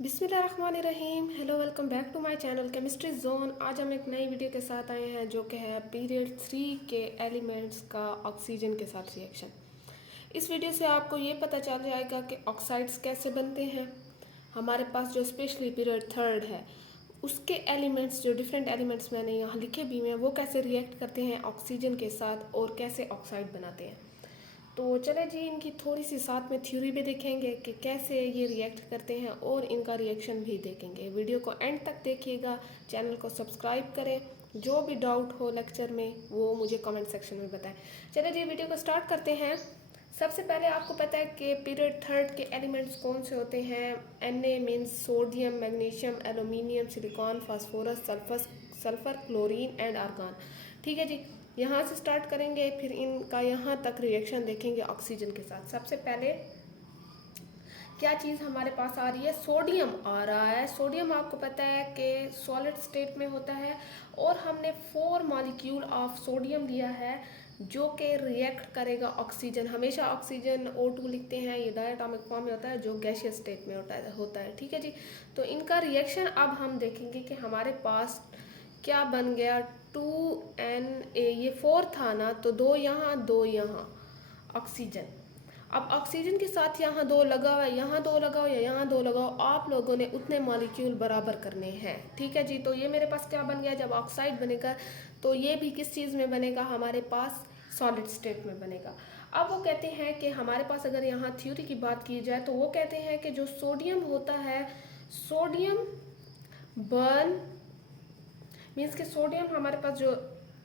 बिस्मिल्लाहिर्रहमानिर्रहीम। Hello, welcome back to my channel chemistry zone. आज हम एक नई वीडियो के साथ आए हैं जो कि है पीरियड 3 के एलिमेंट्स का ऑक्सीजन के साथ रिएक्शन। इस वीडियो से आपको ये पता चल जाएगा कि ऑक्साइड्स कैसे बनते हैं। हमारे पास जो स्पेशली पीरियड 3 है उसके एलिमेंट्स, जो डिफरेंट एलिमेंट्स मैंने यहाँ लिखे भी हैं, वो कैसे रिएक्ट करते हैं ऑक्सीजन के साथ और कैसे ऑक्साइड बनाते हैं। तो चले जी, इनकी थोड़ी सी साथ में थ्योरी भी देखेंगे कि कैसे ये रिएक्ट करते हैं और इनका रिएक्शन भी देखेंगे। वीडियो को एंड तक देखिएगा, चैनल को सब्सक्राइब करें। जो भी डाउट हो लेक्चर में वो मुझे कमेंट सेक्शन में बताएं। चले जी, वीडियो को स्टार्ट करते हैं। सबसे पहले आपको पता है कि पीरियड 3 के एलिमेंट्स कौन से होते हैं। Na means sodium, magnesium, aluminium, silicon, phosphorus, sulphur, chlorine and argon. ठीक है जी, यहाँ से स्टार्ट करेंगे, फिर इनका यहाँ तक रिएक्शन देखेंगे ऑक्सीजन के साथ। सबसे पहले क्या चीज़ हमारे पास आ रही है, सोडियम आ रहा है। सोडियम आपको पता है कि सॉलिड स्टेट में होता है और हमने 4 मॉलिक्यूल ऑफ सोडियम लिया है जो कि रिएक्ट करेगा ऑक्सीजन। हमेशा ऑक्सीजन O2 लिखते हैं, ये डायटोमिक फॉर्म में होता है जो गैसियस स्टेट में होता है। ठीक है जी, तो इनका रिएक्शन अब हम देखेंगे कि हमारे पास क्या बन गया। 2Na, ये 4 था ना, तो 2 यहाँ 2 यहाँ ऑक्सीजन। अब ऑक्सीजन के साथ यहाँ 2 लगा हुआ है, यहाँ 2 लगाओ या यहाँ 2 लगाओ, आप लोगों ने उतने मॉलिक्यूल बराबर करने हैं। ठीक है जी, तो ये मेरे पास क्या बन गया। जब ऑक्साइड बनेगा तो ये भी किस चीज़ में बनेगा, हमारे पास सॉलिड स्टेट में बनेगा। अब वो कहते हैं कि हमारे पास अगर यहाँ थ्योरी की बात की जाए तो वो कहते हैं कि जो सोडियम होता है, सोडियम बर्न मीन्स कि सोडियम हमारे पास जो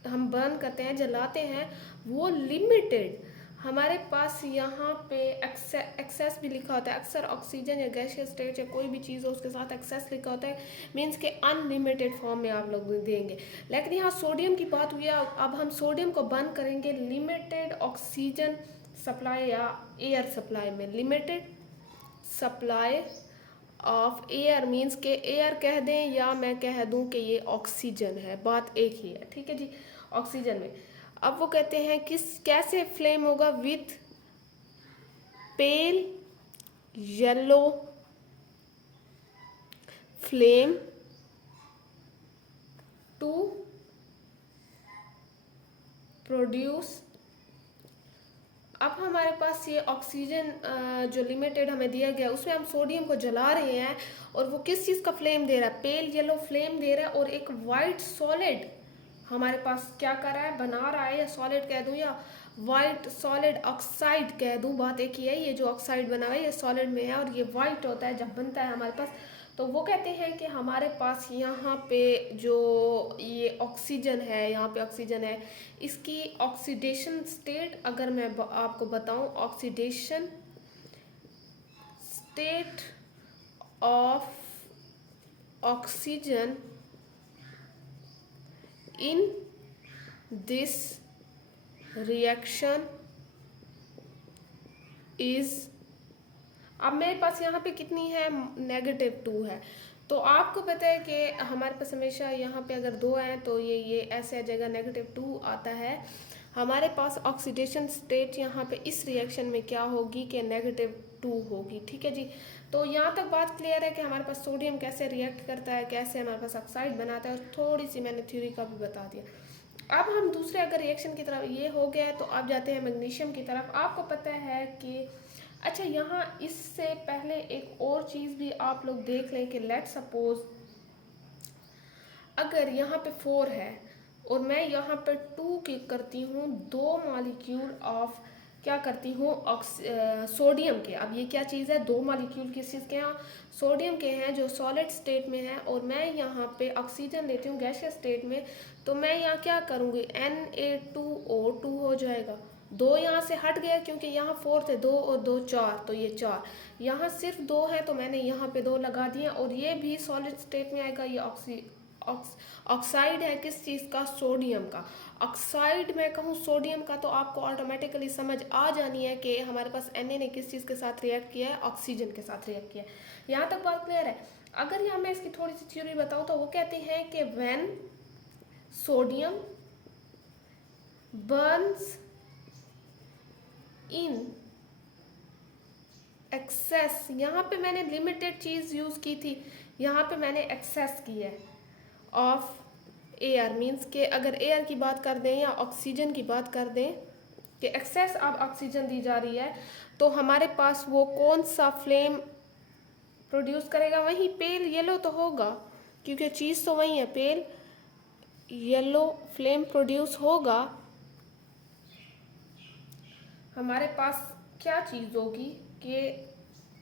हम बर्न करते हैं, जलाते हैं, वो लिमिटेड हमारे पास यहाँ पे एक्सेस भी लिखा होता है। अक्सर ऑक्सीजन या गैसियस स्टेट या कोई भी चीज़ हो उसके साथ एक्सेस लिखा होता है, मीन्स के अनलिमिटेड फॉर्म में आप लोग देंगे। लेकिन यहाँ सोडियम की बात हुई है, अब हम सोडियम को बर्न करेंगे लिमिटेड ऑक्सीजन सप्लाई या एयर सप्लाई में। Limited supply of air means के एयर कह दें या मैं कह दूं कि ये ऑक्सीजन है, बात एक ही है। ठीक है जी, ऑक्सीजन में। अब वो कहते हैं कैसे फ्लेम होगा, with pale yellow flame to produce. अब हमारे पास ये ऑक्सीजन जो लिमिटेड हमें दिया गया उसमें हम सोडियम को जला रहे हैं और वो किस चीज़ का फ्लेम दे रहा है, पेल येलो फ्लेम दे रहा है। और एक वाइट सॉलिड हमारे पास क्या कर रहा है, बना रहा है, या सॉलिड कह दूं या वाइट सॉलिड ऑक्साइड कह दूं, बात एक ही है। ये जो ऑक्साइड बना हुआ है ये सॉलिड में है और ये वाइट होता है जब बनता है हमारे पास। तो वो कहते हैं कि हमारे पास यहाँ पे जो ये ऑक्सीजन है, यहाँ पे ऑक्सीजन है, इसकी ऑक्सीडेशन स्टेट अगर मैं आपको बताऊं, oxidation state of oxygen in this reaction is, अब मेरे पास यहाँ पे कितनी है, -2 है। तो आपको पता है कि हमारे पास हमेशा यहाँ पे अगर 2 आए तो ये ऐसे आ जाएगा, -2 आता है। हमारे पास ऑक्सीडेशन स्टेट यहाँ पे इस रिएक्शन में क्या होगी कि -2 होगी। ठीक है जी, तो यहाँ तक बात क्लियर है कि हमारे पास सोडियम कैसे रिएक्ट करता है, कैसे हमारे पास ऑक्साइड बनाता है, और थोड़ी सी मैंने थ्योरी का भी बता दिया। अब हम दूसरे अगर रिएक्शन की तरफ, ये हो गया है तो अब जाते हैं मैग्नीशियम की तरफ। आपको पता है कि अच्छा, यहाँ इससे पहले एक और चीज़ भी आप लोग देख लें कि लेट सपोज अगर यहाँ पे 4 है और मैं यहाँ पे 2 की करती हूँ, 2 मॉलिक्यूल ऑफ क्या करती हूँ, सोडियम के। अब ये क्या चीज़ है, 2 मॉलिक्यूल किस चीज़ के हैं, सोडियम के हैं जो सॉलिड स्टेट में है, और मैं यहाँ पे ऑक्सीजन लेती हूँ गैसियस स्टेट में। तो मैं यहाँ क्या करूँगी, Na2O2 हो जाएगा। 2 यहाँ से हट गया क्योंकि यहाँ 4 थे, 2 और 2 4, तो ये 4। यहाँ सिर्फ 2 है तो मैंने यहाँ पे 2 लगा दिया, और ये भी सॉलिड स्टेट में आएगा। ये ऑक्साइड है किस चीज़ का, सोडियम का। ऑक्साइड मैं कहूँ सोडियम का तो आपको ऑटोमेटिकली समझ आ जानी है कि हमारे पास Na ने किस चीज़ के साथ रिएक्ट किया है, ऑक्सीजन के साथ रिएक्ट किया है। यहाँ तक बात क्लियर है। अगर यहाँ मैं इसकी थोड़ी सी थ्योरी बताऊँ तो वो कहते हैं कि when sodium Burns in excess, यहाँ पे मैंने लिमिटेड चीज़ यूज़ की थी, यहाँ पे मैंने एक्सेस की है ऑफ एयर। मीन्स के अगर एयर की बात कर दें या ऑक्सीजन की बात कर दें कि एक्सेस ऑफ ऑक्सीजन दी जा रही है, तो हमारे पास वो कौन सा फ्लेम प्रोड्यूस करेगा? वही पेल येलो तो होगा, क्योंकि चीज़ तो वही है, पेल येलो फ्लेम प्रोड्यूस होगा। हमारे पास क्या चीज़ होगी कि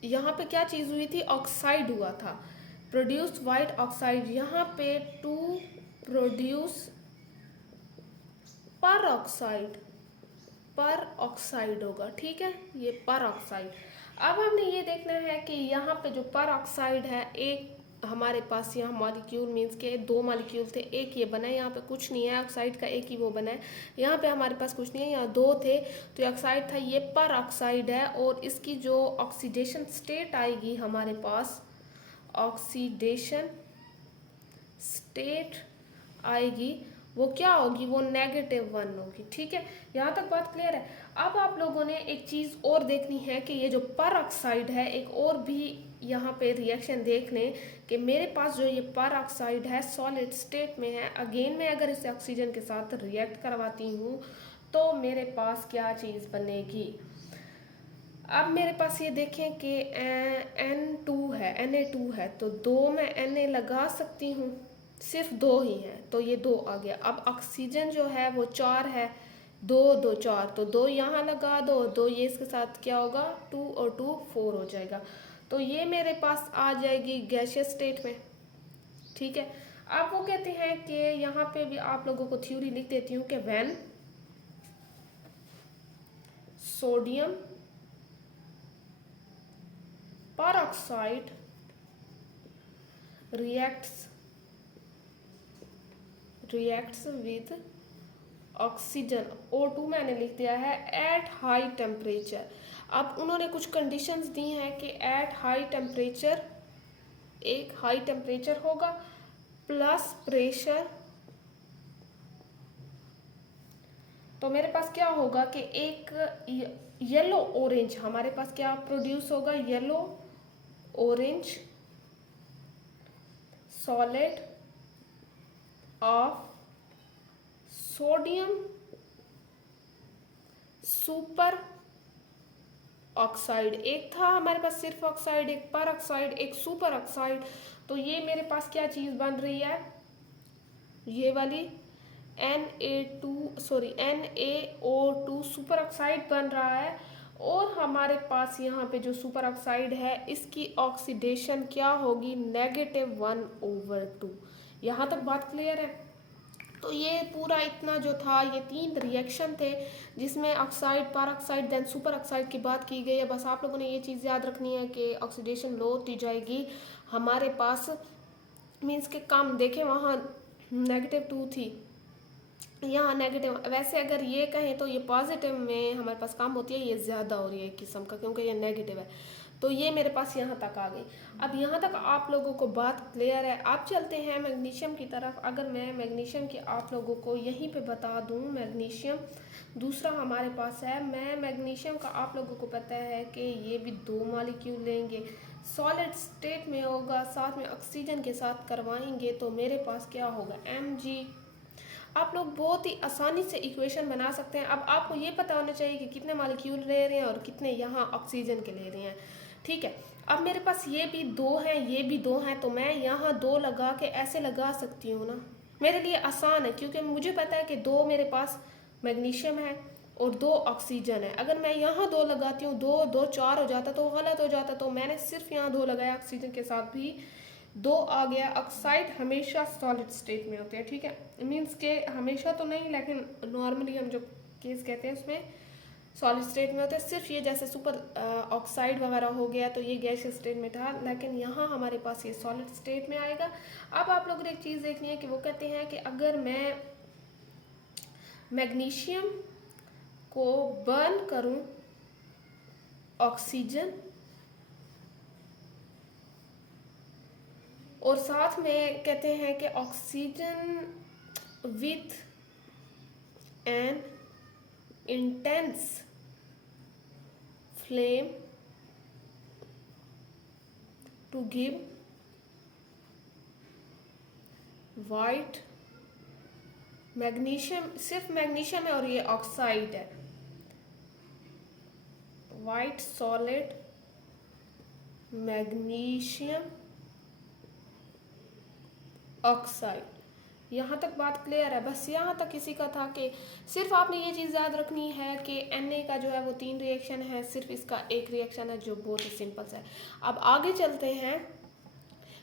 यहाँ पे क्या चीज़ हुई थी? ऑक्साइड हुआ था, प्रोड्यूस वाइट ऑक्साइड। यहाँ पे टू प्रोड्यूस पर ऑक्साइड, पर ऑक्साइड होगा, ठीक है, ये पर ऑक्साइड। अब हमने ये देखना है कि यहाँ पे जो पर ऑक्साइड है, एक हमारे पास यहाँ मॉलिक्यूल मीन्स के दो मॉलिक्यूल थे, एक ये बना है, यहाँ पे कुछ नहीं है, ऑक्साइड का एक ही वो बना है, यहाँ पे हमारे पास कुछ नहीं है, यहाँ दो थे, तो ये ऑक्साइड था, ये पर ऑक्साइड है। और इसकी जो ऑक्सीडेशन स्टेट आएगी हमारे पास, ऑक्सीडेशन स्टेट आएगी, वो क्या होगी? वो -1 होगी, ठीक है। यहाँ तक बात क्लियर है। अब आप लोगों ने एक चीज़ और देखनी है कि ये जो पर ऑक्साइड है, एक और भी यहाँ पे रिएक्शन देख लें कि मेरे पास जो ये पर ऑक्साइड है सॉलिड स्टेट में है। अगेन मैं अगर इसे ऑक्सीजन के साथ रिएक्ट करवाती हूँ तो मेरे पास क्या चीज़ बनेगी? अब मेरे पास ये देखें कि N2 है, Na2 है, तो दो मैं Na लगा सकती हूँ, सिर्फ दो ही हैं, तो ये दो आ गया। अब ऑक्सीजन जो है वो 4 है, 2 2 4, तो दो यहाँ लगा दो, दो ये इसके साथ क्या होगा? 2 और 2 4 हो जाएगा, तो ये मेरे पास आ जाएगी गैसियस स्टेट में, ठीक है। अब वो कहते हैं कि यहाँ पे भी आप लोगों को थ्योरी लिख देती हूँ कि when sodium peroxide reacts with oxygen, O2 मैंने लिख दिया है, एट हाई टेम्परेचर। अब उन्होंने कुछ कंडीशंस दी हैं कि एट हाई टेम्परेचर, एक हाई टेम्परेचर होगा प्लस प्रेशर, तो मेरे पास क्या होगा कि एक येलो ऑरेंज हमारे पास क्या प्रोड्यूस होगा? Yellow orange solid of sodium super oxide. एक था हमारे पास सिर्फ ऑक्साइड, एक पर ऑक्साइड, एक सुपर ऑक्साइड, तो ये मेरे पास क्या चीज़ बन रही है? ये वाली NaO2 सुपर ऑक्साइड बन रहा है। और हमारे पास यहाँ पे जो सुपर ऑक्साइड है इसकी ऑक्सीडेशन क्या होगी? -1/2। यहाँ तक बात क्लियर है? तो ये पूरा इतना जो था, ये 3 रिएक्शन थे जिसमें ऑक्साइड, पर ऑक्साइड, देन सुपर ऑक्साइड की बात की गई है। बस आप लोगों ने ये चीज़ याद रखनी है कि ऑक्सीडेशन लो होती जाएगी हमारे पास, मीन्स के कम, देखें वहाँ -2 थी, यहाँ नेगेटिव। वैसे अगर ये कहें तो ये पॉजिटिव में हमारे पास कम होती है, ये ज़्यादा हो रही है एक किस्म का, क्योंकि ये नेगेटिव है। तो ये मेरे पास यहाँ तक आ गई। अब यहाँ तक आप लोगों को बात क्लियर है। अब चलते हैं मैग्नीशियम की तरफ। अगर मैं मैग्नीशियम की आप लोगों को यहीं पे बता दूँ, मैग्नीशियम दूसरा हमारे पास है। मैं मैग्नीशियम का आप लोगों को पता है कि ये भी 2 मॉलिक्यूल लेंगे, सॉलिड स्टेट में होगा, साथ में ऑक्सीजन के साथ करवाएंगे, तो मेरे पास क्या होगा? Mg। आप लोग बहुत ही आसानी से इक्वेशन बना सकते हैं। अब आपको ये पता होना चाहिए कि कितने मॉलिक्यूल ले रहे हैं और कितने यहाँ ऑक्सीजन के ले रहे हैं, ठीक है। अब मेरे पास ये भी 2 हैं, ये भी 2 हैं, तो मैं यहाँ 2 लगा के ऐसे लगा सकती हूँ ना, मेरे लिए आसान है, क्योंकि मुझे पता है कि 2 मेरे पास मैग्नीशियम है और 2 ऑक्सीजन है। अगर मैं यहाँ 2 लगाती हूँ, 2 2 4 हो जाता तो गलत हो जाता, तो मैंने सिर्फ यहाँ 2 लगाया, ऑक्सीजन के साथ भी 2 आ गया। ऑक्साइड हमेशा सॉलिड स्टेट में होते हैं, ठीक है, मीन्स के हमेशा तो नहीं, लेकिन नॉर्मली हम जो केस कहते हैं उसमें सॉलिड स्टेट में होते हैं। सिर्फ ये जैसे सुपर ऑक्साइड वगैरह हो गया तो ये गैसियस स्टेट में था, लेकिन यहाँ हमारे पास ये सॉलिड स्टेट में आएगा। अब आप लोगों ने एक चीज़ देखनी है कि वो कहते हैं कि अगर मैं मैग्नीशियम को बर्न करूँ ऑक्सीजन और साथ में कहते हैं कि oxygen with an intense flame to give white magnesium, सिर्फ मैग्नीशियम है और ये ऑक्साइड है, वाइट सॉलिड मैग्नीशियम ऑक्साइड। यहाँ तक बात क्लियर है? बस यहाँ तक किसी का था कि सिर्फ आपने ये चीज़ याद रखनी है कि Na का जो है वो 3 रिएक्शन है, सिर्फ इसका एक रिएक्शन है जो बहुत ही सिंपल है। अब आगे चलते हैं,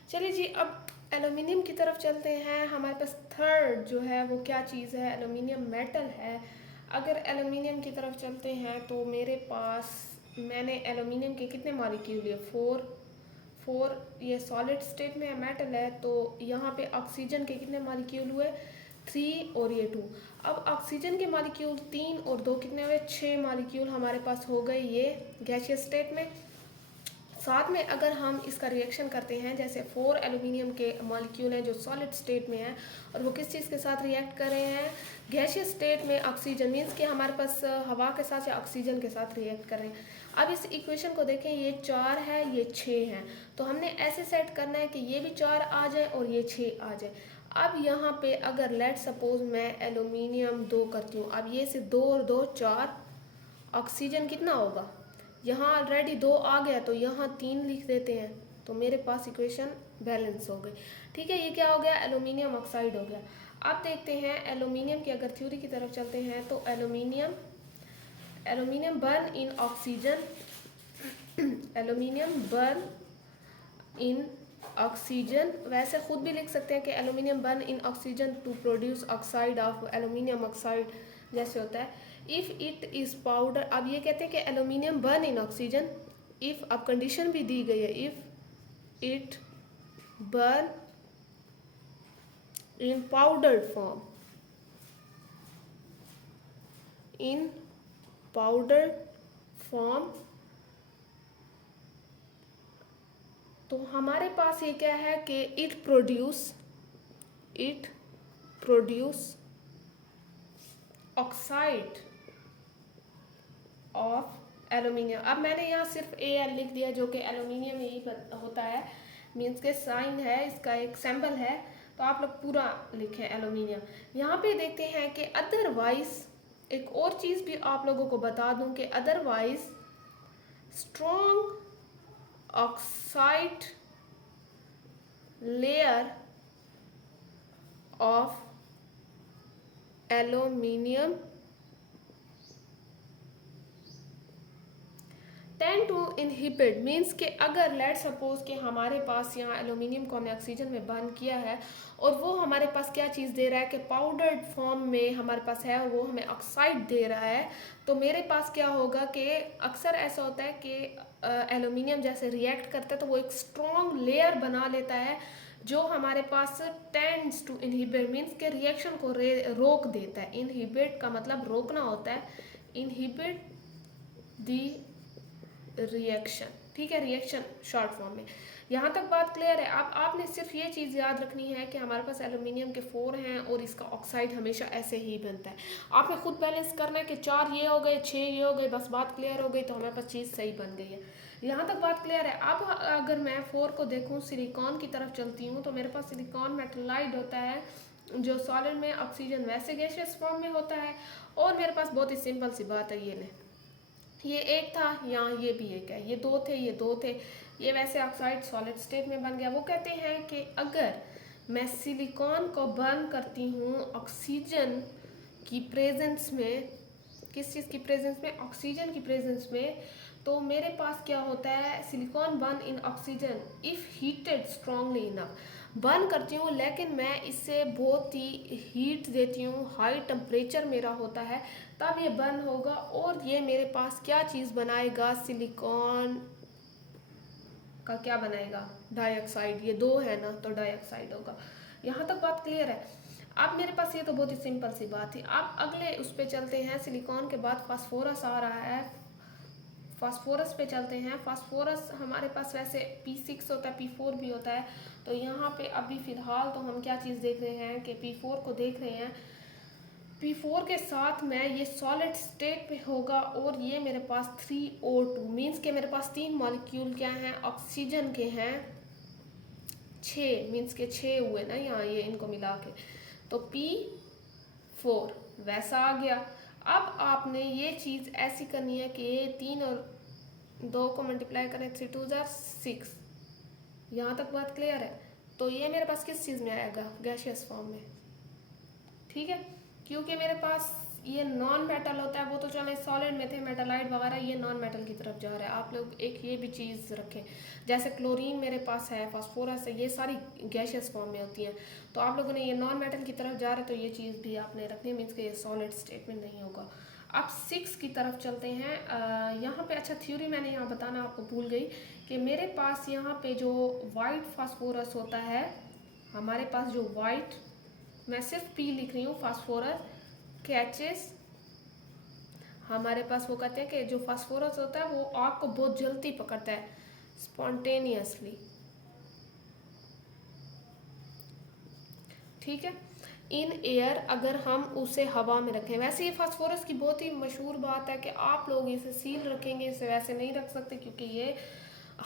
चलिए जी अब एल्यूमिनियम की तरफ चलते हैं। हमारे पास थर्ड जो है वो क्या चीज़ है, एल्यूमिनियम मेटल है। अगर एल्यूमिनियम की तरफ चलते हैं तो मेरे पास, मैंने एल्यूमिनियम के कितने मॉलिक्यूल लिए, 4, ये सॉलिड स्टेट में मेटल है, तो यहाँ पे ऑक्सीजन के कितने मॉलिक्यूल हुए, 3 और ये 2। अब ऑक्सीजन के मॉलिक्यूल 3 और 2 कितने हुए, 6 मॉलिक्यूल हमारे पास हो गए ये गैसियस स्टेट में। साथ में अगर हम इसका रिएक्शन करते हैं, जैसे 4 एल्यूमिनियम के मॉलिक्यूल हैं जो सॉलिड स्टेट में है और वो किस चीज़ के साथ रिएक्ट कर रहे हैं, गैसियस स्टेट में ऑक्सीजन, मीन्स कि हमारे पास हवा के साथ या ऑक्सीजन के साथ रिएक्ट कर रहे हैं। अब इस इक्वेशन को देखें, ये 4 है, ये 6 है, तो हमने ऐसे सेट करना है कि ये भी 4 आ जाए और ये 6 आ जाए। अब यहाँ पे अगर लेट सपोज मैं एल्यूमिनियम 2 करती हूँ, अब ये से 2 और 2 4, ऑक्सीजन कितना होगा, यहाँ ऑलरेडी 2 आ गया तो यहाँ 3 लिख देते हैं, तो मेरे पास इक्वेशन बैलेंस हो गई। ठीक है, ये क्या हो गया, एल्यूमिनियम ऑक्साइड हो गया। अब देखते हैं एल्यूमिनियम की अगर थ्योरी की तरफ चलते हैं तो aluminium burn in oxygen, aluminium burn in oxygen, वैसे खुद भी लिख सकते हैं कि aluminium burn in oxygen to produce oxide of aluminium oxide, जैसे होता है इफ़ इट इज़ पाउडर। अब ये कहते हैं कि aluminium burn in oxygen, if, अब कंडीशन भी दी गई है, if it burn in powdered form, in powder form, तो हमारे पास ये क्या है कि it produce oxide of aluminium. अब मैंने यहाँ सिर्फ Al लिख दिया जो कि एल्यूमिनियम ही होता है, मीन्स के साइन है, इसका एक सिंबल है, तो आप लोग पूरा लिखें एल्यूमिनियम। यहाँ पे देखते हैं कि अदरवाइज, एक और चीज़ भी आप लोगों को बता दूं कि otherwise strong oxide layer of aluminium tend to inhibit, means कि अगर लेट सपोज कि हमारे पास यहाँ एल्यूमिनियम को हमने ऑक्सीजन में बर्न किया है और वो हमारे पास क्या चीज़ दे रहा है कि पाउडर्ड फॉर्म में हमारे पास है और वो हमें ऑक्साइड दे रहा है, तो मेरे पास क्या होगा कि अक्सर ऐसा होता है कि एल्यूमिनियम जैसे रिएक्ट करता है तो वो एक स्ट्रॉन्ग लेयर बना लेता है जो हमारे पास टेंड्स टू इनहिबिट, मीन्स के रिएक्शन को रोक देता है। इनहिबिट का मतलब रोकना होता है, इनहिबिट दी रिएक्शन, ठीक है, रिएक्शन शॉर्ट फॉर्म में। यहाँ तक बात क्लियर है। अब आपने सिर्फ ये चीज़ याद रखनी है कि हमारे पास एल्यूमिनियम के 4 हैं और इसका ऑक्साइड हमेशा ऐसे ही बनता है। आपने खुद बैलेंस करना है कि 4 ये हो गए, 6 ये हो गए, बस बात क्लियर हो गई तो हमारे पास चीज़ सही बन गई है। यहाँ तक बात क्लियर है। अब अगर मैं 4 को देखूँ, सिलिकॉन की तरफ चलती हूँ, तो मेरे पास सिलिकॉन मेटलाइड होता है जो सॉलिड में, ऑक्सीजन वैसे गैसियस फॉर्म में होता है, और मेरे पास बहुत ही सिंपल सी बात है, ये ले, ये एक था, यहाँ ये भी एक है, ये 2 थे, ये 2 थे, ये वैसे ऑक्साइड सॉलिड स्टेट में बन गया। वो कहते हैं कि अगर मैं सिलिकॉन को बर्न करती हूँ ऑक्सीजन की प्रेजेंस में, किस चीज़ की प्रेजेंस में, ऑक्सीजन की प्रेजेंस में, तो मेरे पास क्या होता है, silicon burn in oxygen if heated strongly enough, burn करती हूँ लेकिन मैं इससे बहुत ही हीट देती हूँ, हाई टेम्परेचर मेरा होता है, तब ये बर्न होगा और ये मेरे पास क्या चीज़ बनाएगा, सिलिकॉन का क्या बनाएगा, डाइऑक्साइड। ये 2 है ना, तो डाइऑक्साइड होगा। यहाँ तक बात क्लियर है। अब मेरे पास ये तो बहुत ही सिंपल सी बात थी। अब अगले उस पर चलते हैं, सिलिकॉन के बाद फास्फोरस आ रहा है, फास्फोरस पे चलते हैं। फास्फोरस हमारे पास वैसे P6 होता है, P4 भी होता है, तो यहाँ पे अभी फ़िलहाल तो हम क्या चीज़ देख रहे हैं कि P4 को देख रहे हैं। P4 के साथ में ये सॉलिड स्टेट पे होगा और ये मेरे पास 3O2, मीन्स के मेरे पास 3 मॉलिक्यूल क्या हैं, ऑक्सीजन के हैं, 6 मीन्स के 6 हुए ना यहाँ, ये इनको मिला के, तो P4 वैसा आ गया। अब आपने ये चीज़ ऐसी करनी है कि 3 और 2 को मल्टीप्लाई करें, 3 2 जार 6। यहाँ तक बात क्लियर है? तो ये मेरे पास किस चीज़ में आएगा? गैसियस फॉर्म में, ठीक है। क्योंकि मेरे पास ये नॉन मेटल होता है, वो तो चले सॉलिड में थे मेटालाइट वगैरह, ये नॉन मेटल की तरफ जा रहा है। आप लोग एक ये भी चीज़ रखें, जैसे क्लोरीन मेरे पास है, फास्फोरस है, ये सारी गैसियस फॉर्म में होती हैं। तो आप लोगों ने ये नॉन मेटल की तरफ जा रहे, तो ये चीज़ भी आपने रखनी, मीन्स कि ये सॉलिड स्टेट में नहीं होगा। अब 6 की तरफ चलते हैं। यहाँ पे अच्छा थ्योरी मैंने यहाँ बताना आपको भूल गई कि मेरे पास यहाँ पे जो वाइट फास्फोरस होता है, हमारे पास जो वाइट, मैं सिर्फ P लिख रही हूँ, फास्फोरस कैचेस, हमारे पास वो कहते हैं कि जो फास्फोरस होता है वो आग को बहुत जल्दी पकड़ता है, स्पॉन्टेनियसली, ठीक है, इन एयर, अगर हम उसे हवा में रखें। वैसे ये फास्फोरस की बहुत ही मशहूर बात है कि आप लोग इसे सील रखेंगे, इसे वैसे नहीं रख सकते, क्योंकि ये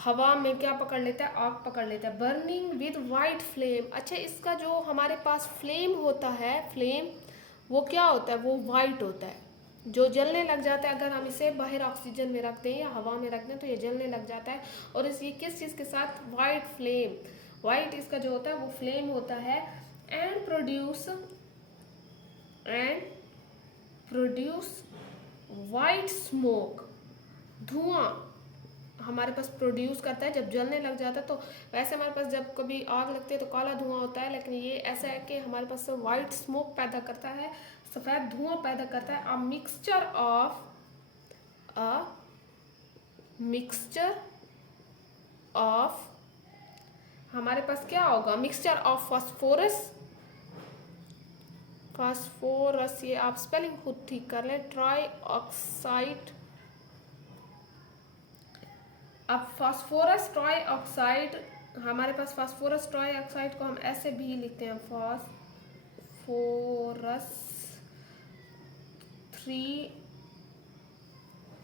हवा में क्या पकड़ लेता है? आग पकड़ लेता है। Burning with white flame. अच्छा, इसका जो हमारे पास फ्लेम होता है, फ्लेम वो क्या होता है? वो वाइट होता है, जो जलने लग जाता है। अगर हम इसे बाहर ऑक्सीजन में रख दें या हवा में रख दें तो ये जलने लग जाता है। और इस ये किस चीज़ के साथ? वाइट फ्लेम, वाइट इसका जो होता है वो फ्लेम होता है। एंड प्रोड्यूस वाइट स्मोक, धुआं हमारे पास प्रोड्यूस करता है जब जलने लग जाता है। तो वैसे हमारे पास जब कभी आग लगती है तो काला धुआं होता है, लेकिन ये ऐसा है कि हमारे पास वाइट स्मोक पैदा करता है, सफ़ेद धुआं पैदा करता है। अ मिक्सचर ऑफ हमारे पास क्या होगा? मिक्सचर ऑफ फास्फोरस, ये आप स्पेलिंग खुद ठीक कर लें, ट्राई ऑक्साइड। अब फास्फोरस ट्राई ऑक्साइड, हमारे पास फास्फोरस ट्राई ऑक्साइड को हम ऐसे भी लिखते हैं, फास्फोरस 3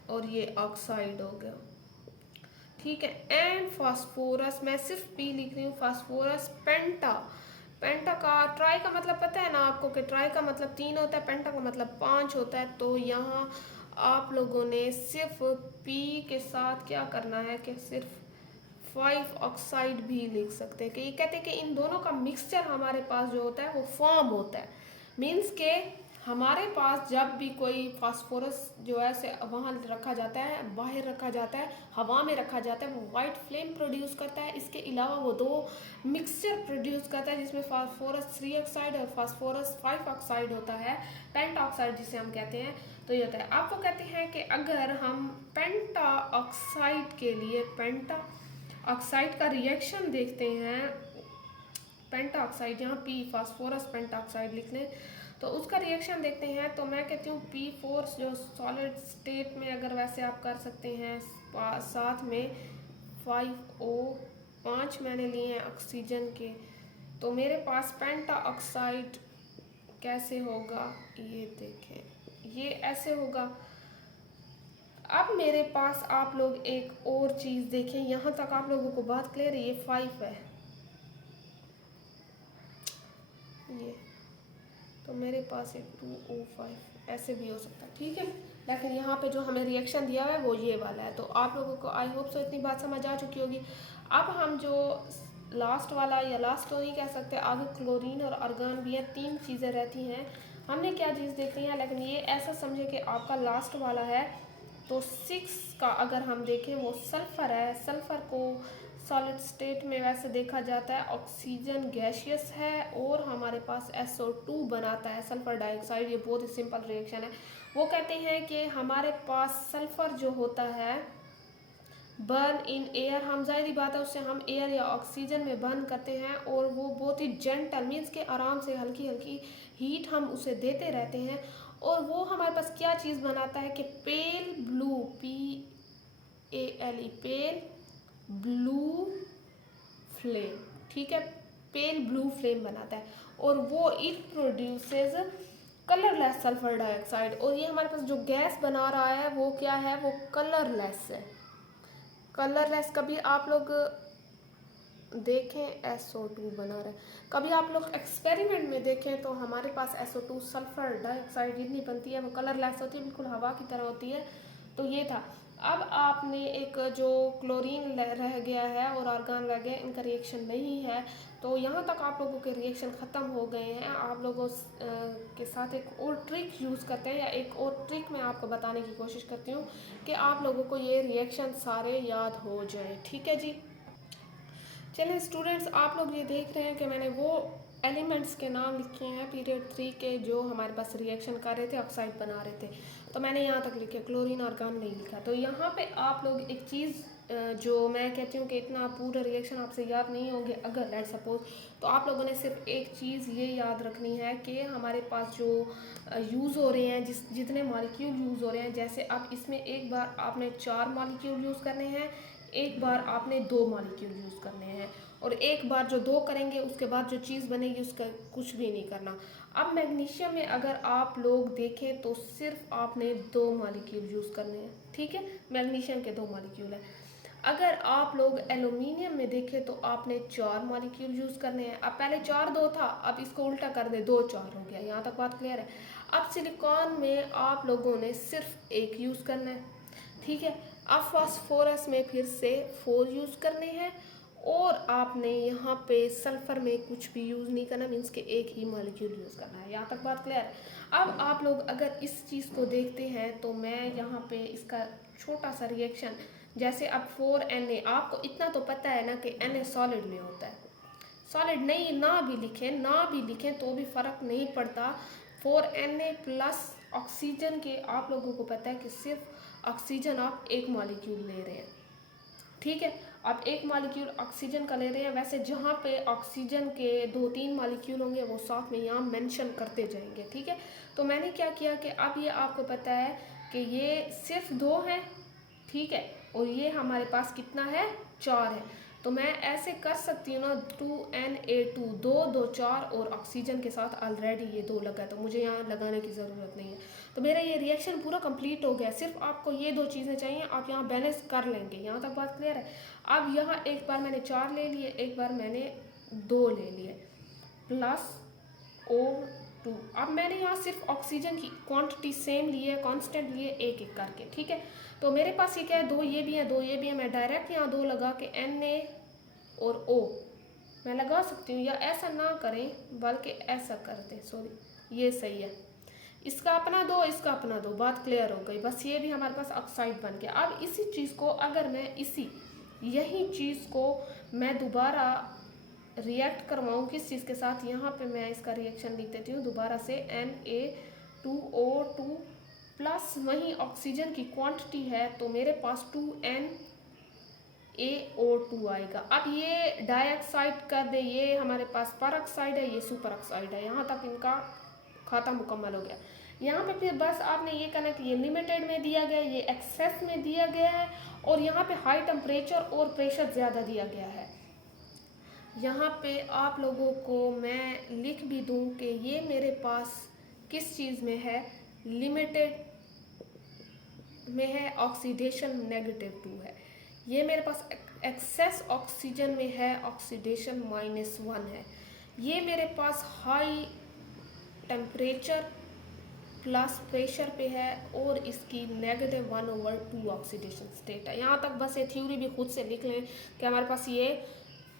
और ये ऑक्साइड हो गया, ठीक है। एंड फास्फोरस, मैं सिर्फ P लिख रही हूँ, फास्फोरस पेंटा। पेंटा का ट्राई का मतलब पता है ना आपको कि ट्राई का मतलब 3 होता है, पेंटा का मतलब 5 होता है। तो यहाँ आप लोगों ने सिर्फ P के साथ क्या करना है कि सिर्फ 5 ऑक्साइड भी लिख सकते हैं। कि ये कहते हैं कि इन दोनों का मिक्सचर हमारे पास जो होता है वो फॉर्म होता है। मीन्स के हमारे पास जब भी कोई फास्फोरस जो है से वहाँ रखा जाता है, बाहर रखा जाता है, हवा में रखा जाता है, वो वाइट फ्लेम प्रोड्यूस करता है। इसके अलावा वो 2 मिक्सचर प्रोड्यूस करता है, जिसमें फास्फोरस 3 ऑक्साइड और फास्फोरस 5 ऑक्साइड होता है, पेंटा ऑक्साइड जिसे हम कहते हैं। तो ये होता है। आप वो कहते हैं कि अगर हम पेंटा ऑक्साइड के लिए पेंटा ऑक्साइड का रिएक्शन देखते हैं, पेंटा ऑक्साइड, यहाँ P फास्फोरस पेंटा ऑक्साइड लिख लें, तो उसका रिएक्शन देखते हैं। तो मैं कहती हूँ P4 जो सॉलिड स्टेट में, अगर वैसे आप कर सकते हैं, साथ में 5O5 मैंने लिए हैं ऑक्सीजन के, तो मेरे पास पेंटा ऑक्साइड कैसे होगा? ये देखें, ये ऐसे होगा। अब मेरे पास आप लोग एक और चीज़ देखें, यहाँ तक आप लोगों को बात क्लियर है? ये 5 है, ये तो मेरे पास एक 2O5 ऐसे भी हो सकता है, ठीक है। लेकिन यहाँ पे जो हमें रिएक्शन दिया हुआ है वो ये वाला है। तो आप लोगों को आई होप सो इतनी बात समझ आ चुकी होगी। अब हम जो लास्ट वाला, या लास्ट तो नहीं कह सकते, आगे क्लोरीन और आर्गन भी हैं, 3 चीज़ें रहती हैं। हमने क्या चीज़ देखनी है, लेकिन ये ऐसा समझे कि आपका लास्ट वाला है। तो 6 का अगर हम देखें वो सल्फ़र है। सल्फ़र को सॉलिड स्टेट में वैसे देखा जाता है, ऑक्सीजन गैशियस है और हमारे पास SO2 बनाता है, सल्फ़र डाइऑक्साइड। ये बहुत ही सिंपल रिएक्शन है। वो कहते हैं कि हमारे पास सल्फ़र जो होता है बर्न इन एयर, हम ज़ाहिर बात है उससे हम एयर या ऑक्सीजन में बर्न करते हैं, और वो बहुत ही जेंटल, मीन्स के आराम से हल्की हल्की हीट हम उसे देते रहते हैं, और वो हमारे पास क्या चीज़ बनाता है कि pale blue, PALE, pale blue flame, ठीक है, पेल ब्लू फ्लेम बनाता है। और वो it produces colourless sulphur dioxide. और ये हमारे पास जो गैस बना रहा है वो क्या है? वो कलरलेस है। कलरलेस कभी आप लोग देखें SO2 बना रहे। कभी आप लोग एक्सपेरिमेंट में देखें तो हमारे पास SO2 सल्फर डाइऑक्साइड जितनी बनती है वो कलरलेस होती है, बिल्कुल हवा की तरह होती है। तो ये था। अब आपने एक जो क्लोरीन रह गया है और आर्गन रह गए, इनका रिएक्शन नहीं है। तो यहाँ तक आप लोगों के रिएक्शन ख़त्म हो गए हैं। आप लोगों के साथ एक और ट्रिक यूज़ करते हैं, या एक और ट्रिक मैं आपको बताने की कोशिश करती हूँ कि आप लोगों को ये रिएक्शन सारे याद हो जाए। ठीक है जी। चलिए स्टूडेंट्स, आप लोग ये देख रहे हैं कि मैंने वो एलिमेंट्स के नाम लिखे हैं पीरियड 3 के जो हमारे पास रिएक्शन कर रहे थे, ऑक्साइड बना रहे थे। तो मैंने यहाँ तक लिखे, क्लोरीन आर्गन नहीं लिखा। तो यहाँ पे आप लोग एक चीज़ जो मैं कहती हूँ कि इतना पूरा रिएक्शन आपसे याद नहीं होंगे अगर लेट सपोज, तो आप लोगों ने सिर्फ एक चीज़ ये याद रखनी है कि हमारे पास जो यूज़ हो रहे हैं, जितने मॉलिक्यूल यूज़ हो रहे हैं, जैसे अब इसमें एक बार आपने 4 मॉलिक्यूल यूज़ करने हैं, एक बार आपने 2 मॉलिक्यूल यूज़ करने हैं, और एक बार जो 2 करेंगे उसके बाद जो चीज़ बनेगी उसका कुछ भी नहीं करना। अब मैग्नीशियम में अगर आप लोग देखें तो सिर्फ आपने 2 मॉलिक्यूल यूज़ करने हैं। ठीक है, मैग्नीशियम के 2 मॉलिक्यूल हैं। अगर आप लोग एल्यूमिनियम में देखें तो आपने 4 मॉलिक्यूल यूज़ करने हैं। अब पहले 4 2 था, अब इसको उल्टा कर दे, 2 4 हो गया। यहाँ तक बात क्लियर है। अब सिलिकॉन में आप लोगों ने सिर्फ 1 यूज़ करना है। ठीक है, अब फास्फोरस में फिर से 4 यूज़ करने हैं, और आपने यहाँ पे सल्फर में कुछ भी यूज़ नहीं करना, मीन्स के एक ही मॉलिक्यूल यूज़ करना है। यहाँ तक बात क्लियर है। अब आप लोग अगर इस चीज़ को देखते हैं तो मैं यहाँ पे इसका छोटा सा रिएक्शन, जैसे अब 4Na, आपको इतना तो पता है ना कि Na सॉलिड में होता है। सॉलिड नहीं ना भी लिखें तो भी फ़र्क नहीं पड़ता। 4Na प्लस ऑक्सीजन के आप लोगों को पता है कि सिर्फ ऑक्सीजन आप एक मॉलिक्यूल ले रहे हैं। ठीक है, आप एक मॉलिक्यूल ऑक्सीजन का ले रहे हैं। वैसे जहाँ पे ऑक्सीजन के 2-3 मॉलिक्यूल होंगे वो साथ में यहाँ मेंशन करते जाएंगे। ठीक है, तो मैंने क्या किया कि अब ये आपको पता है कि ये सिर्फ 2 है। ठीक है, और ये हमारे पास कितना है, 4 है। तो मैं ऐसे कर सकती हूँ ना, 2Na2, 2 2 4, और ऑक्सीजन के साथ ऑलरेडी ये 2 लगा है, तो मुझे यहाँ लगाने की ज़रूरत नहीं है। तो मेरा ये रिएक्शन पूरा कंप्लीट हो गया। सिर्फ आपको ये 2 चीज़ें चाहिए, आप यहाँ बैलेंस कर लेंगे। यहाँ तक बात क्लियर है। अब यहाँ एक बार मैंने 4 ले लिए, एक बार मैंने 2 ले लिए, प्लस O2। अब मैंने यहाँ सिर्फ ऑक्सीजन की क्वांटिटी सेम ली है, कांस्टेंट लिए, एक एक करके। ठीक है, तो मेरे पास ये क्या है, 2 ये भी है, 2 ये भी है। मैं डायरेक्ट यहाँ 2 लगा के Na और O मैं लगा सकती हूँ, या ऐसा ना करें बल्कि ऐसा कर दें, सॉरी ये सही है। इसका अपना 2, इसका अपना 2, बात क्लियर हो गई। बस ये भी हमारे पास ऑक्साइड बन गया। अब इसी चीज़ को अगर मैं यही चीज़ को मैं दोबारा रिएक्ट करवाऊँ किस चीज़ के साथ, यहाँ पे मैं इसका रिएक्शन लिख देती हूँ दोबारा से, Na2O2 प्लस वही ऑक्सीजन की क्वांटिटी है, तो मेरे पास 2NaO2 आएगा। अब ये डाइऑक्साइड कर दे, ये हमारे पास परऑक्साइड है, ये सुपर ऑक्साइड है। यहाँ तक इनका खाता मुकम्मल हो गया। यहाँ पे फिर बस आपने ये करना कि ये लिमिटेड में दिया गया है, ये एक्सेस में दिया गया है, और यहाँ पे हाई टेम्परेचर और प्रेशर ज़्यादा दिया गया है। यहाँ पे आप लोगों को मैं लिख भी दूँ कि ये मेरे पास किस चीज़ में है, लिमिटेड में है, ऑक्सीडेशन -2 है। ये मेरे पास एक्सेस ऑक्सीजन में है, ऑक्सीडेशन -1 है। ये मेरे पास हाई टेम्परेचर प्लस प्रेशर पे है, और इसकी -1/2 ऑक्सीडेशन स्टेट है। यहाँ तक बस ये थ्योरी भी खुद से लिख लें कि हमारे पास ये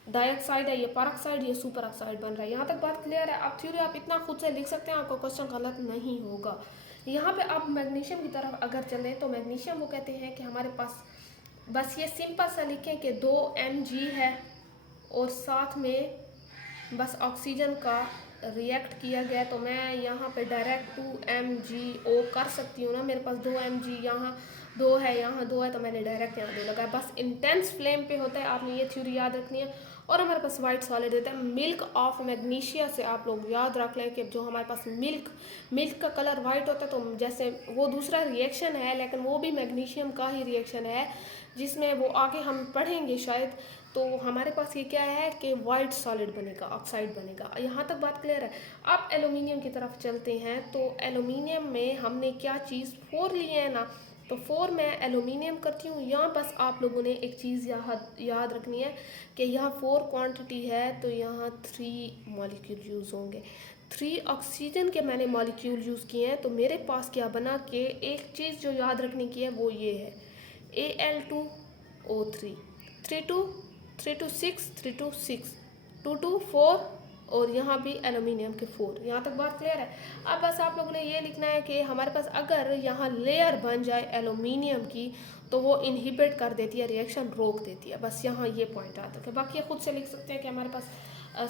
डाइऑक्साइड है, ये परऑक्साइड, ये सुपर ऑक्साइड बन रहा है। यहाँ तक बात क्लियर है। आप थ्योरी आप इतना खुद से लिख सकते हैं, आपका क्वेश्चन गलत नहीं होगा। यहाँ पे आप मैग्नीशियम की तरफ अगर चलें तो मैग्नीशियम वो कहते हैं कि हमारे पास बस ये सिंपल सा लिखें कि 2 Mg है, और साथ में बस ऑक्सीजन का रिएक्ट किया गया। तो मैं यहाँ पे डायरेक्ट 2MgO कर सकती हूँ ना, मेरे पास 2 Mg, यहाँ 2 है, यहाँ 2 है, तो मैंने डायरेक्ट यहाँ 2 लगाया। बस इंटेंस फ्लेम पे होता है, आपने ये थ्योरी याद रखनी है। और हमारे पास वाइट सॉलिड होता है, मिल्क ऑफ मैग्नीशिया से आप लोग याद रख लें कि जो हमारे पास मिल्क का कलर वाइट होता है, तो जैसे वो दूसरा रिएक्शन है, लेकिन वो भी मैग्नीशियम का ही रिएक्शन है, जिसमें वो आगे हम पढ़ेंगे शायद। तो हमारे पास ये क्या है कि वाइट सॉलिड बनेगा, ऑक्साइड बनेगा। यहाँ तक बात क्लियर है। अब एल्यूमिनियम की तरफ चलते हैं। तो एल्यूमिनियम में हमने क्या चीज़ 4 लिए है ना, तो 4 मैं एलुमिनियम करती हूँ। यहाँ बस आप लोगों ने एक चीज़ याद रखनी है कि यहाँ 4 क्वांटिटी है तो यहाँ 3 मॉलिक्यूल यूज़ होंगे। 3 ऑक्सीजन के मैंने मॉलिक्यूल यूज़ किए हैं। तो मेरे पास क्या बना कि एक चीज़ जो याद रखने की है वो ये है Al2O3 326 326 224 और यहाँ भी एलुमिनियम के 4। यहाँ तक बात क्लियर है। अब बस आप लोगों ने ये लिखना है कि हमारे पास अगर यहाँ लेयर बन जाए एलुमिनियम की तो वो इनहिबिट कर देती है, रिएक्शन रोक देती है। बस यहाँ ये पॉइंट आता है। बाकी खुद से लिख सकते हैं कि हमारे पास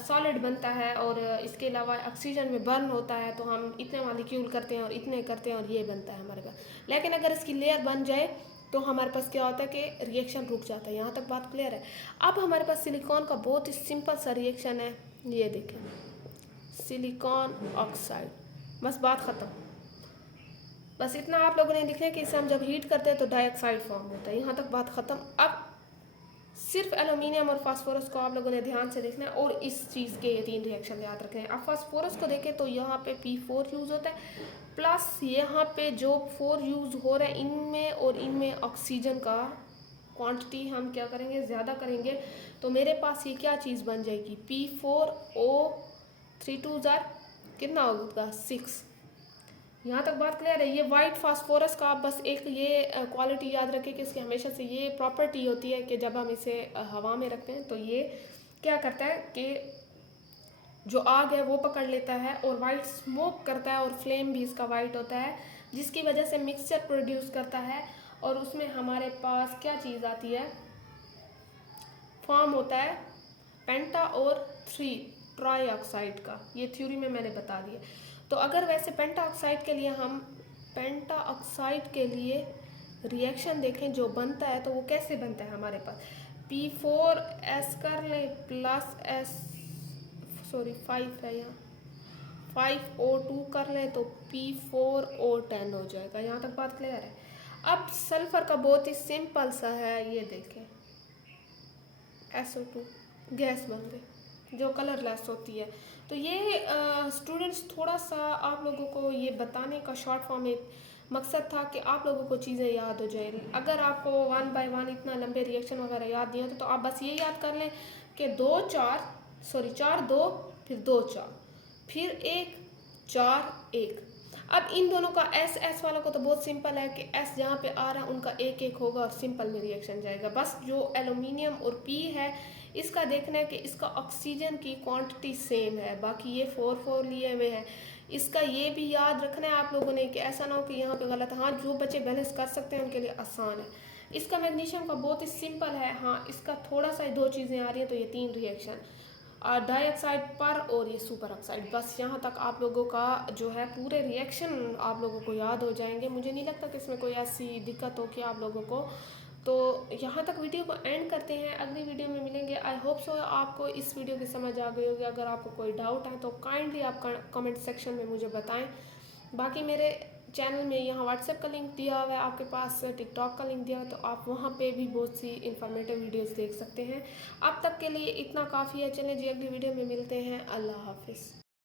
सॉलिड बनता है और इसके अलावा ऑक्सीजन में बर्न होता है तो हम इतने मॉलिक्यूल करते हैं और इतने करते हैं और ये बनता है हमारे पास। लेकिन अगर इसकी लेयर बन जाए तो हमारे पास क्या होता है कि रिएक्शन रुक जाता है। यहाँ तक बात क्लियर है। अब हमारे पास सिलिकॉन का बहुत ही सिंपल सा रिएक्शन है, ये देखें सिलिकॉन ऑक्साइड, बस बात ख़त्म। बस इतना आप लोगों ने लिखना है कि इसे हम जब हीट करते हैं तो डाइऑक्साइड फॉर्म होता है। यहाँ तक बात ख़त्म। अब सिर्फ एल्यूमिनियम और फास्फोरस को आप लोगों ने ध्यान से देखना है और इस चीज़ के ये 3 रिएक्शन याद रखने हैं। अब फास्फोरस को देखें तो यहाँ पे P4 यूज़ होता है प्लस यहाँ पे जो 4 यूज़ हो रहा है इनमें और इनमें ऑक्सीजन का क्वांटिटी हम क्या करेंगे, ज़्यादा करेंगे। तो मेरे पास ये क्या चीज़ बन जाएगी P4O3 2 कितना होगा 6। यहाँ तक बात क्लियर है। ये वाइट फास्फोरस का आप बस एक ये क्वालिटी याद रखें कि इसकी हमेशा से ये प्रॉपर्टी होती है कि जब हम इसे हवा में रखते हैं तो ये क्या करता है कि जो आग है वो पकड़ लेता है और वाइट स्मोक करता है और फ्लेम भी इसका वाइट होता है, जिसकी वजह से मिक्सचर प्रोड्यूस करता है और उसमें हमारे पास क्या चीज़ आती है, फॉर्म होता है पेंटा और 3 ट्राई ऑक्साइड का। ये थ्योरी में मैंने बता दिया। तो अगर वैसे पेंटा ऑक्साइड के लिए हम पेंटा ऑक्साइड के लिए रिएक्शन देखें जो बनता है तो वो कैसे बनता है, हमारे पास P4S कर लें प्लस S 5 है यहाँ 5O2 कर लें तो P4O10 हो जाएगा। यहाँ तक बात क्लियर है। अब सल्फर का बहुत ही सिंपल सा है, ये देखें SO2 गैस बन गई जो कलरलेस होती है। तो ये स्टूडेंट्स थोड़ा सा आप लोगों को ये बताने का शॉर्ट फॉर्म में मकसद था कि आप लोगों को चीज़ें याद हो जाए। अगर आपको 1 बाय 1 इतना लंबे रिएक्शन वगैरह याद नहीं होते तो आप बस ये याद कर लें कि 4 2 फिर 2 4 फिर 1 4 1। अब इन दोनों का S वालों को तो बहुत सिंपल है कि S जहाँ पे आ रहा है उनका 1 1 होगा और सिंपल में रिएक्शन जाएगा। बस जो एल्यूमिनियम और P है इसका देखना है कि इसका ऑक्सीजन की क्वांटिटी सेम है, बाकी ये 4 4 लिए हुए हैं। इसका ये भी याद रखना है आप लोगों ने कि ऐसा ना हो कि यहाँ पे गलत है। हाँ, जो बच्चे बैलेंस कर सकते हैं उनके लिए आसान है। इसका मैग्नीशियम का बहुत ही सिंपल है। हाँ, इसका थोड़ा सा 2 चीज़ें आ रही हैं तो ये 3 रिएक्शन डाइऑक्साइड पर और ये सुपर ऑक्साइड। बस यहाँ तक आप लोगों का जो है पूरे रिएक्शन आप लोगों को याद हो जाएंगे। मुझे नहीं लगता कि इसमें कोई ऐसी दिक्कत हो कि आप लोगों को। तो यहाँ तक वीडियो को एंड करते हैं, अगली वीडियो में मिलेंगे। आई होप सो आपको इस वीडियो की समझ आ गई होगी। अगर आपको कोई डाउट है तो काइंडली आप कमेंट सेक्शन में मुझे बताएं। बाकी मेरे चैनल में यहाँ व्हाट्सएप का लिंक दिया हुआ है, आपके पास टिकटॉक का लिंक दिया है तो आप वहाँ पे भी बहुत सी इंफॉर्मेटिव वीडियोस देख सकते हैं। अब तक के लिए इतना काफ़ी है। चलें जी, अगली वीडियो में मिलते हैं। अल्लाह हाफिज़।